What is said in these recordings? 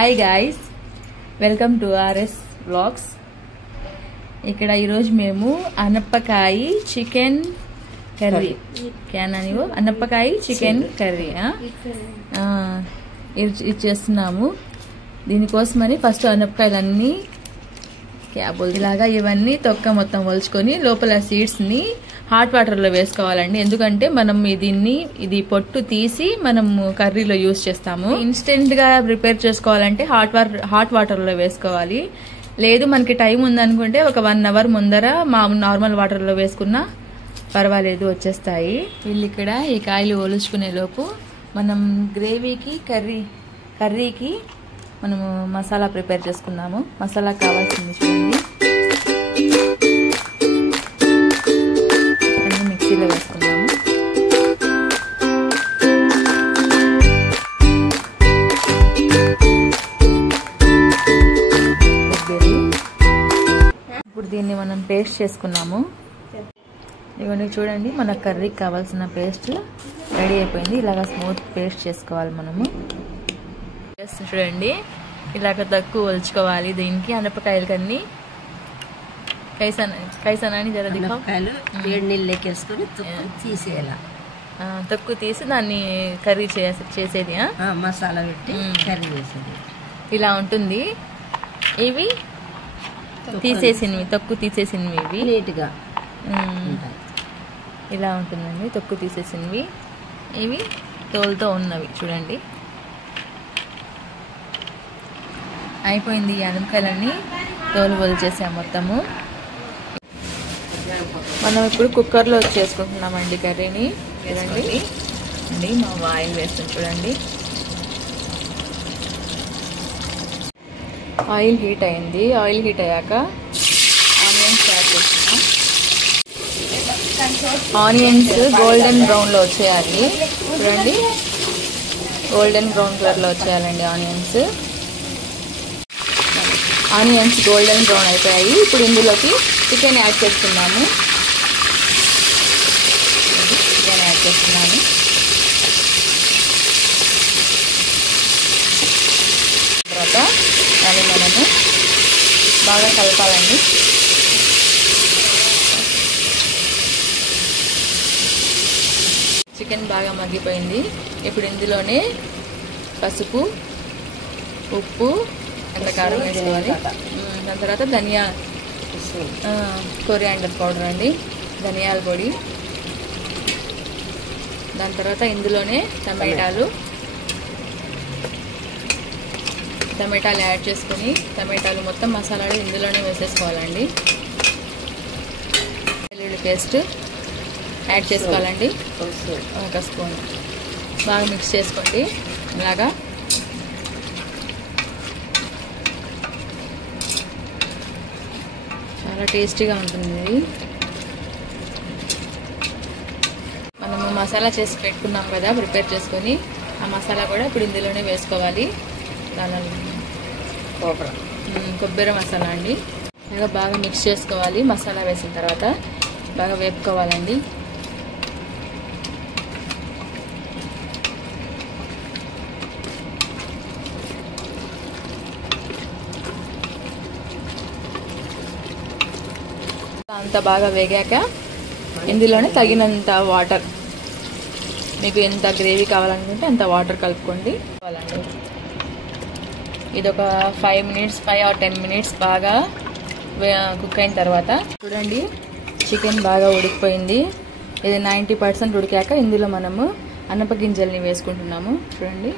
Hi guys, welcome to RS vlogs. ఇక్కడ ఈరోజు మేము అనపకాయ చికెన్ కర్రీ అనపకాయ చికెన్ కర్రీ ఇది చేస్తున్నాము. దీనికోసమని ఫస్ట్ అనపకాయలన్నీ ఇలాగా ఇవన్నీ తొక్క మొత్తం ఒలుచుకొని లోపల సీడ్స్ ని హాట్ వాటర్ లో వేసుకోవాలండి. ఎందుకంటే మనం ఇది పొట్టు తీసి మనం కర్రీలో యూజ్ చేస్తాము. ఇన్స్టెంట్ గా ప్రిపేర్ చేసుకోవాలంటే హాట్ వాటర్ లో వేసుకోవాలి. లేదు మనకి టైం ఉందనుకుంటే ఒక 1 అవర్ ముందర నార్మల్ వాటర్ లో వేసుకున్నా పర్వాలేదు, వచ్చేస్తాయి. వీళ్ళు ఇక్కడ ఈ కాయలు ఒలుచుకునే లోపు మనం గ్రేవీకి కర్రీకి మనము మసాలా ప్రిపేర్ చేసుకున్నాము. మసాలా కావాల్సింది చూడండి, అన్ని మిక్సీలో వేసుకున్నాము. ఇప్పుడు దీన్ని మనం పేస్ట్ చేసుకున్నాము. ఇవన్నీ చూడండి, మన కర్రీకి కావాల్సిన పేస్ట్ రెడీ అయిపోయింది. ఇలాగా స్మూత్ పేస్ట్ చేసుకోవాలి మనము. చూడండి, ఇలాగ తక్కువ ఒలుచుకోవాలి. దీనికి అనపకాయలకన్నీ కైసనాని జర అనపకాయలు వేడి నీళ్ళకి వేసుకొని తీసేయాలి. తక్కువ తీసి దాన్ని కర్రీ చేసేది, మసాలా పెట్టి కర్రీ చేసేది. ఇలా ఉంటుంది. ఇవి తీసేసినవి, తక్కువ తీసేసినవి. ఇవి నీట్గా ఇలా ఉంటుందండి, తక్కువ తీసేసినవి. ఇవి తోలుతో ఉన్నవి చూడండి. అయిపోయింది. ఈ అనపకాయలన్నీ తోలు వదిలేసాం మొత్తము. మనం ఇప్పుడు కుక్కర్లో చేసుకుంటున్నామండి కర్రీని. చూడండి అండి, మా ఆయిల్ వేస్తాం చూడండి. ఆయిల్ హీట్ అయింది. ఆయిల్ హీట్ అయ్యాక ఆనియన్స్ యాడ్ చేస్తున్నాం. ఆనియన్స్ గోల్డెన్ బ్రౌన్లో వచ్చేయాలి. చూడండి, గోల్డెన్ బ్రౌన్ కలర్లో వచ్చేయాలండి ఆనియన్స్ గోల్డెన్ బ్రౌన్ అయిపోయాయి. ఇప్పుడు ఇందులోకి చికెన్ యాడ్ చేస్తున్నాము. తర్వాత దాన్ని మనము బాగా కలపాలండి. చికెన్ బాగా మగ్గిపోయింది. ఇప్పుడు ఇందులోనే పసుపు, ఉప్పు, కారం వేసుకోవాలి. దాని తర్వాత కొరియాండర్ పౌడర్ అండి, ధనియాల పొడి. దాని తర్వాత ఇందులోనే టమాటాలు యాడ్ చేసుకుని టమాటాలు మొత్తం మసాలాలు ఇందులోనే వేసేసుకోవాలండి. వెల్లుల్లి పేస్ట్ యాడ్ చేసుకోవాలండి, ఒక స్పూన్. బాగా మిక్స్ చేసుకోండి. ఇలాగా చాలా టేస్టీగా ఉంటుంది. మనము మసాలా చేసి పెట్టుకున్నాం కదా, ప్రిపేర్ చేసుకొని ఆ మసాలా కూడా ఇప్పుడు ఇందులోనే వేసుకోవాలి. కొబ్బరి మసాలా అండి. బాగా మిక్స్ చేసుకోవాలి. మసాలా వేసిన తర్వాత బాగా వేపుకోవాలండి. అంత బాగా వేగాక ఇందులోనే తగినంత వాటర్, మీకు ఎంత గ్రేవీ కావాలనుకుంటే అంత వాటర్ కలుపుకోండి. ఇది ఒక 5 or 10 మినిట్స్ బాగా కుక్ అయిన తర్వాత చూడండి, చికెన్ బాగా ఉడికిపోయింది. ఇది 90% ఉడికాక ఇందులో మనము అనపగింజల్ని వేసుకుంటున్నాము. చూడండి,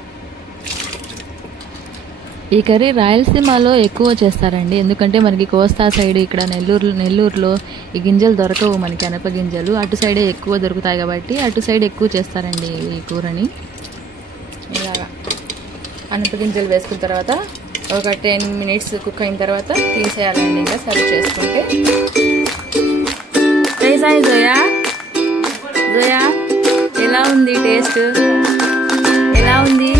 ఈ కర్రీ రాయలసీమలో ఎక్కువ చేస్తారండి. ఎందుకంటే మనకి కోస్తా సైడ్ ఇక్కడ నెల్లూరులో ఈ గింజలు దొరకవు మనకి, అనప గింజలు. అటు సైడే ఎక్కువ దొరుకుతాయి కాబట్టి అటు సైడ్ ఎక్కువ చేస్తారండి ఈ కూరని. ఇలాగా అనప గింజలు వేసుకున్న తర్వాత ఒక 10 మినిట్స్ కుక్ అయిన తర్వాత తీసేయాలండి. ఇంకా సర్వ్ చేసుకుంటే. జోయా ఎలా ఉంది? టేస్ట్ ఎలా ఉంది?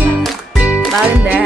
బాగుందా?